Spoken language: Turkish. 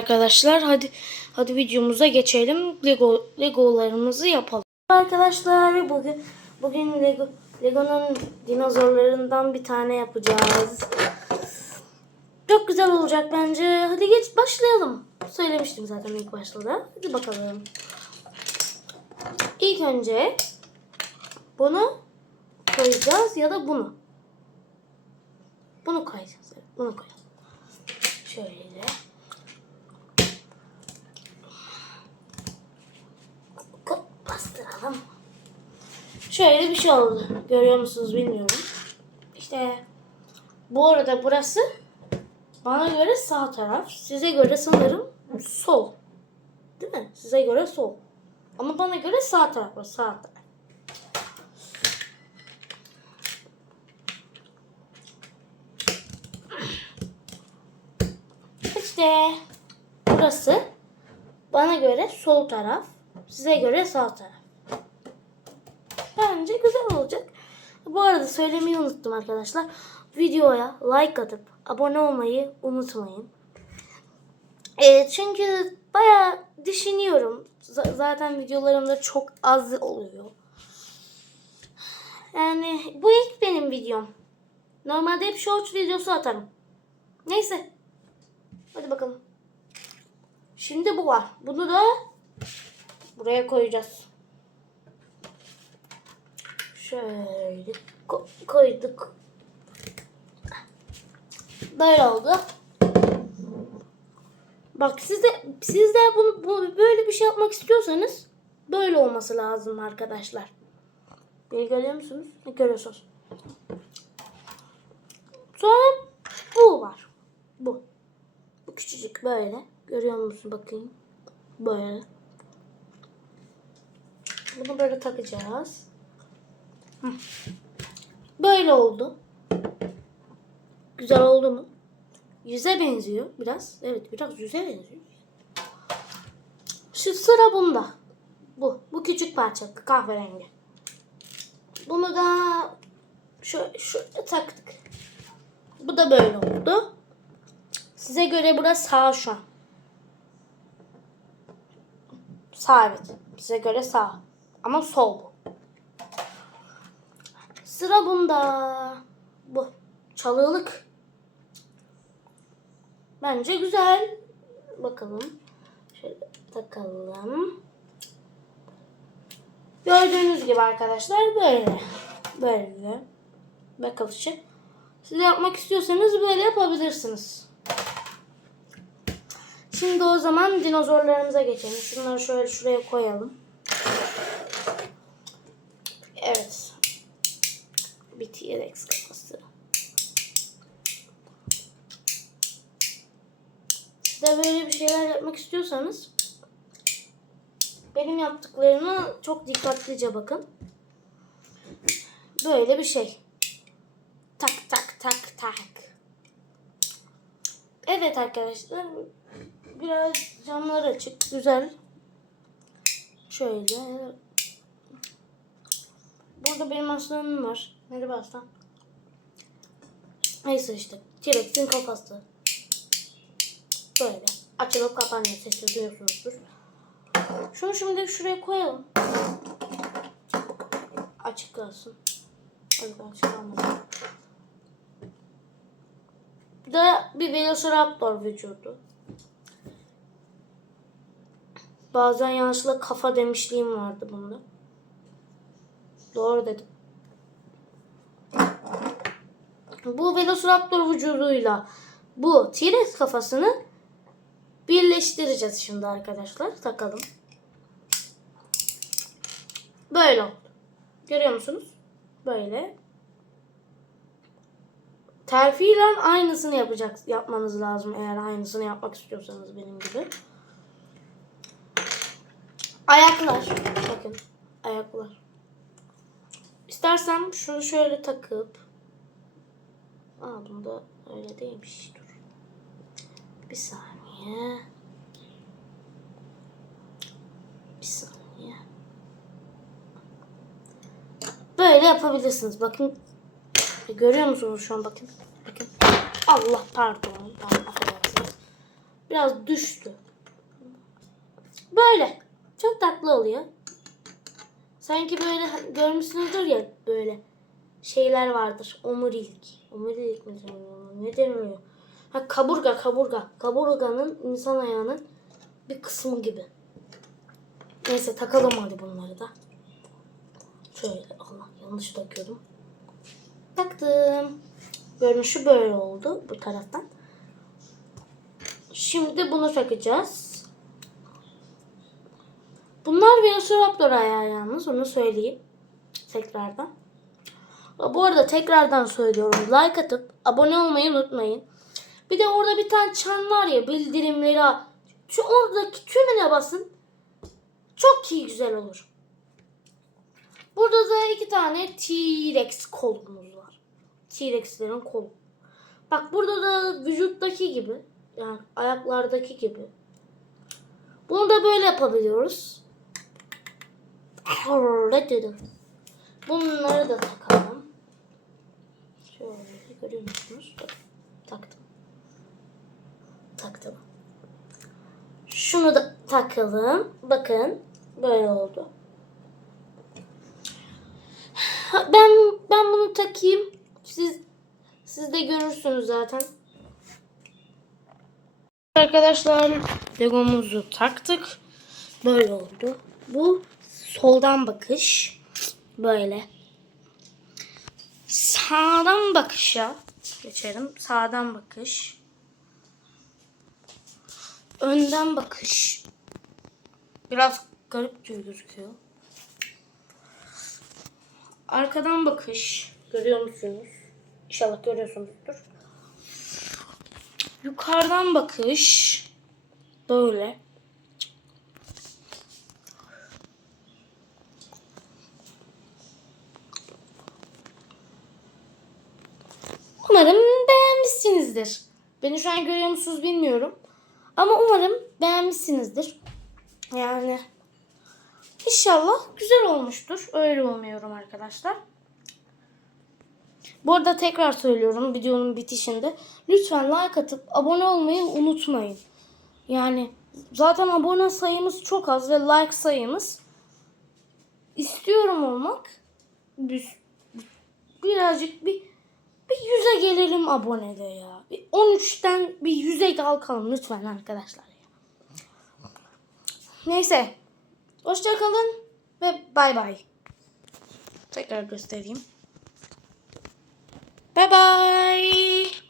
arkadaşlar. Hadi hadi videomuza geçelim. Lego Legolarımızı yapalım. Arkadaşlar bugün bugün Lego Lego'nun dinozorlarından bir tane yapacağız. Çok güzel olacak bence. Hadi geç başlayalım. Söylemiştim zaten ilk başta da. Hadi bakalım. İlk önce bunu koyacağız ya da bunu. Bunu koyacağız. Bunu koyalım. Şöyle. Ko- Bastıralım. Şöyle bir şey oldu. Görüyor musunuz bilmiyorum. İşte bu arada burası bana göre sağ taraf. Size göre sanırım sol. Değil mi? Size göre sol. Ama bana göre sağ taraf var. Sağ taraf. İşte burası bana göre sol taraf, size göre sağ taraf. Bence güzel olacak. Bu arada söylemeyi unuttum arkadaşlar. Videoya like atıp abone olmayı unutmayın. E, çünkü baya düşünüyorum. Z- zaten videolarımda çok az oluyor. Yani bu ilk benim videom. Normalde hep short videosu atarım. Neyse. Hadi bakalım. Şimdi bu var. Bunu da buraya koyacağız. Şöyle ko- koyduk. Böyle oldu. Bak siz de siz de bunu, bu- böyle bir şey yapmak istiyorsanız böyle olması lazım arkadaşlar. Beni görüyor musunuz? Ne görüyorsunuz? Sonra bu var. Bu. Bu küçücük böyle. Görüyor musun bakayım? Böyle. Bunu böyle takacağız. Böyle oldu. Güzel oldu mu? Yüze benziyor biraz. Evet biraz yüze benziyor. Şu sıra bunda. Bu. Bu küçük parça kahverengi. Bunu da şöyle, şöyle taktık. Bu da böyle oldu. Size göre burası sağ şu an. Sağ evet. Size göre sağ. Ama sol bu. Sıra bunda. Bu. Çalılık. Bence güzel. Bakalım. Şöyle takalım. Gördüğünüz gibi arkadaşlar böyle. Böyle. Ve kalıcı. Siz yapmak istiyorsanız böyle yapabilirsiniz. Şimdi o zaman dinozorlarımıza geçelim. Şunları şöyle şuraya koyalım. Evet. Bir T-Rex kafası. De böyle bir şeyler yapmak istiyorsanız benim yaptıklarımı çok dikkatlice bakın. Böyle bir şey. Tak tak tak tak. Evet arkadaşlar. Biraz camlar açık. Güzel. Şöyle. Burada benim aslanım var. Merhaba aslan. Neyse işte. T-Rex'in kafası. Böyle. Açılıp kapanıyor. Sesi duyuyorsunuzdur. Şunu şimdi şuraya koyalım. Açık kalsın. Hadi açık kalmasın. Bu da bir Velociraptor vücudu. Bazen yanlışlıkla kafa demişliğim vardı bunda. Doğru dedim. Bu Velociraptor vücuduyla bu T-Rex kafasını birleştireceğiz şimdi arkadaşlar. Takalım. Böyle oldu. Görüyor musunuz? Böyle. Terfiyle aynısını yapacak, yapmanız lazım eğer aynısını yapmak istiyorsanız benim gibi. Ayaklar. Bakın. Ayaklar. İstersem şunu şöyle takıp Aa bunda öyle değilmiş. Dur. Bir saniye. Bir saniye. Böyle yapabilirsiniz. Bakın. Görüyor musunuz şu an bakın. Bakın. Allah pardon. Biraz düştü. Böyle. Çok tatlı oluyor. Sanki böyle görmüşsünüzdür ya böyle şeyler vardır. Omurilik. Omurilik mi deniyor? Ne deniyor? Ha kaburga kaburga. Kaburganın insan ayağının bir kısmı gibi. Neyse takalım hadi bunları da. Şöyle Allah yanlış takıyordum. Taktım. Görünüşü böyle oldu bu taraftan. Şimdi bunu takacağız. Bunlar Velociraptor ayağı yalnız onu söyleyeyim. Tekrardan. Bu arada tekrardan söylüyorum. Like atıp abone olmayı unutmayın. Bir de orada bir tane çan var ya bildirimleri. Şu oradaki tümüne basın. Çok iyi güzel olur. Burada da iki tane T-Rex kolumuz var. T-Rex'lerin kolu. Bak burada da vücuttaki gibi. Yani ayaklardaki gibi. Bunu da böyle yapabiliyoruz. Dedim. Bunları da takalım. Şöyle görüyor musunuz? Taktım. Taktım. Şunu da takalım. Bakın böyle oldu. Ben ben bunu takayım. Siz siz de görürsünüz zaten. Arkadaşlar Legomuzu taktık. Böyle oldu. Bu soldan bakış. Böyle. Sağdan bakışa geçelim. Sağdan bakış. Önden bakış. Biraz garip gözüküyor. Arkadan bakış. Görüyor musunuz? İnşallah görüyorsunuzdur. Yukarıdan bakış. Böyle. Umarım beğenmişsinizdir. Beni şu an görüyor musunuz bilmiyorum. Ama umarım beğenmişsinizdir. Yani inşallah güzel olmuştur. Öyle umuyorum arkadaşlar. Bu arada tekrar söylüyorum videonun bitişinde. Lütfen like atıp abone olmayı unutmayın. Yani zaten abone sayımız çok az ve like sayımız. İstiyorum olmak. Bir, birazcık bir bir yüze gelelim abonede ya. Bir 13'ten bir yüze kalkalım lütfen arkadaşlar. Neyse. Hoşçakalın ve bay bay. Tekrar göstereyim. Bye bye.